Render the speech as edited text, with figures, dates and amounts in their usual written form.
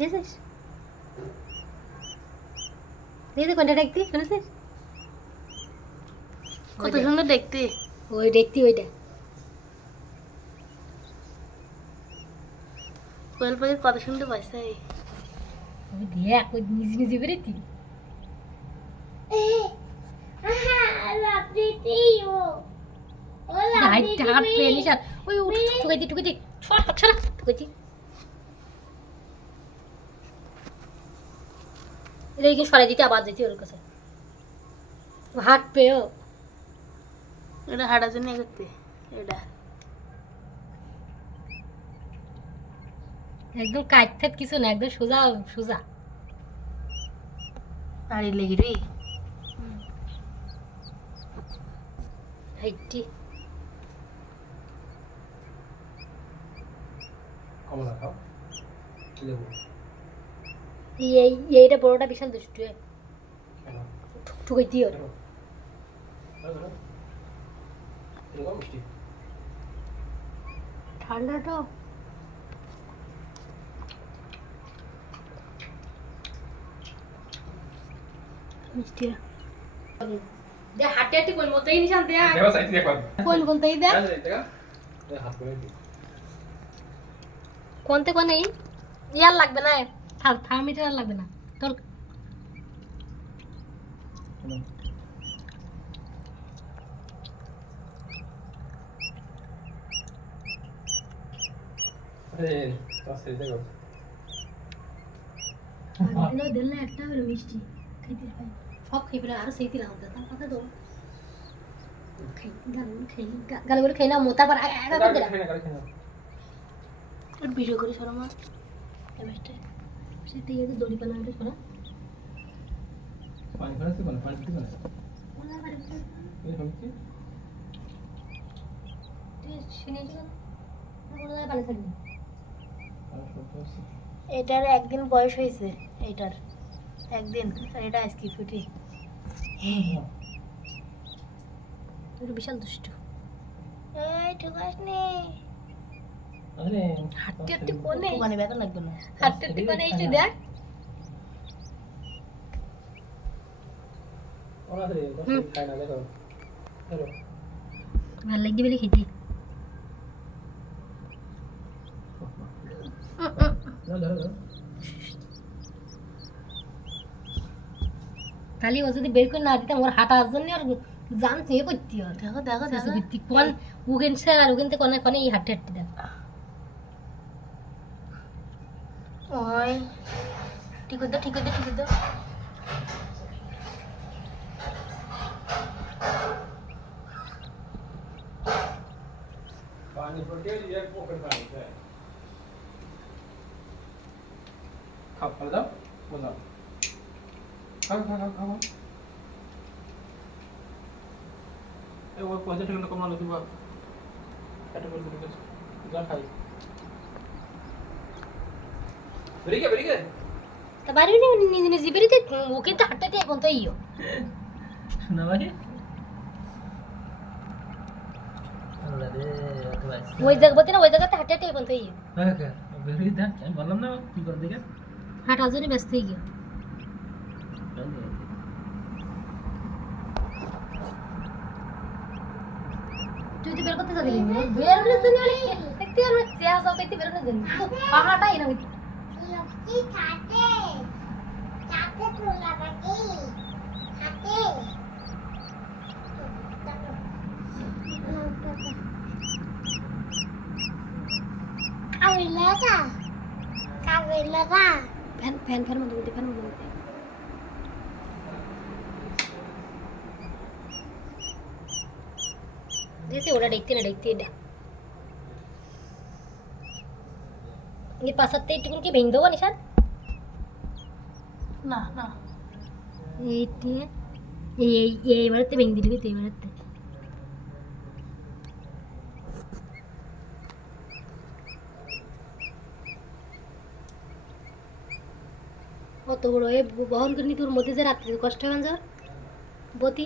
দেখছিস দেখতে কোনটা দেখতে শুনেছিস কত সুন্দর দেখতে ওই দেখতে ওইটা কোয়েল পাখির কত সুন্দর বাসা ওই দেখ ওই নিজে নিজে বেরেতি হাইটটা হাত পেয়ে নিস ওই উঠ টুকাইতি ছড়া টুকাইতি এটা কি সরাই দিতে আবার যেতে ওর কাছে হাত পেয়েও এটা হাঁটার জন্য করতে এটা একদম কাট থাক কিছু না একদম সোজা সোজা নাড়ি লেগে রে হাইটটি কমলা খাও দেবো এইটা বড়টা বিশাল দুষ্টু কেন ঠুকাইতি ওর এরকম মিষ্টি ঠান্ডাটা মিষ্টি দে হাতে হাতে কোন মতই নিশান দে দেবা সাইতে দেখো কোন তাই দে দেখা হাত করে দি কোনতে কোন এই ইয়ার লাগবে না থার্মোমিটার আর লাগবে না তোর আরে তো সাইতে দেখো দিলে দিলে একটা করে মিষ্টি খাইতে পাই সব খাই পরে আর সেইতে লাও দা তার কথা দাও খাই গাল খাই না মোতা পর আগা করে দে ওর ভিডিও করে সরো মা এবারে সেটা এই দড়ি বানাতে শোনা পানি খাওয়াতে বল পানি দিতে বল এই হচ্ছে তুই শুনে যা কোন জায়গায় পানি ছাড়বি আর সব আছে এটার একদিন বয়স হয়েছে এটার একদিন আর এটা আজকে ফুটি তুই বিশাল দুষ্টু এই ঠুকাস নে আরে হাঁটতে হাঁটতে কোনে মানে ব্যথা লাগবে না হাঁটতে হাঁটতে কোনে এসে দেখ ওরা রে তো খাই না দেখো ধরো ভালো লাগবে বলে খেতে ধরো খালি ও যদি বের করে না দিতাম ওর হাঁটার জন্য আর জানতে এ করতে হয় দেখো দেখো দেখো কোন উগেন স্যার আর উগেন কোনে কোনে এই হাঁটতে হাঁটতে দেখ ওই ঠিক দাও ঠিক দাও ঠিক দাও पानी पड़ गया ये पकड़ पानी है खा पड़ जाओ बोलो खा ए वो पहुंचे ठीक कम ना दिबा काटे बोल दिबा जा खाई बेरी के তা বাড়ি নি নিজে নিজে বেরিতে ওকে তো হাঁটতে এখন তো ইয়ো শোনা ভাই ওই জায়গাতে না ওই জায়গাতে হাঁটতে হাঁটতে এখন তো ইয়ো হ্যাঁ বেরি দেখ আমি বললাম না কি করে দেখে হাঁটার জন্য ব্যস্ত হয়ে গিয়ে তুই তো বের করতে যাবি বের হলে তো নিয়ে দেখতে আমরা চেয়া সব দেখতে বের হলে জানি পাহাড়টাই না লক্ষ্মী খাতে খাতে তোলা বাকি খাতে কাবিলাটা ফ্যান বন্ধ করতে ফ্যান বন্ধ করতে দেখছি ওরা দেখতে না দেখতে এটা ये पासाते टिकन की भेंग दो निशान না না ये এবারেতে ভেঙে দিলি তুই এবারেতে অত বড় বহন করিনি তোর মধ্যে যে রাত্রে কষ্ট হয় যাওয়ার বতি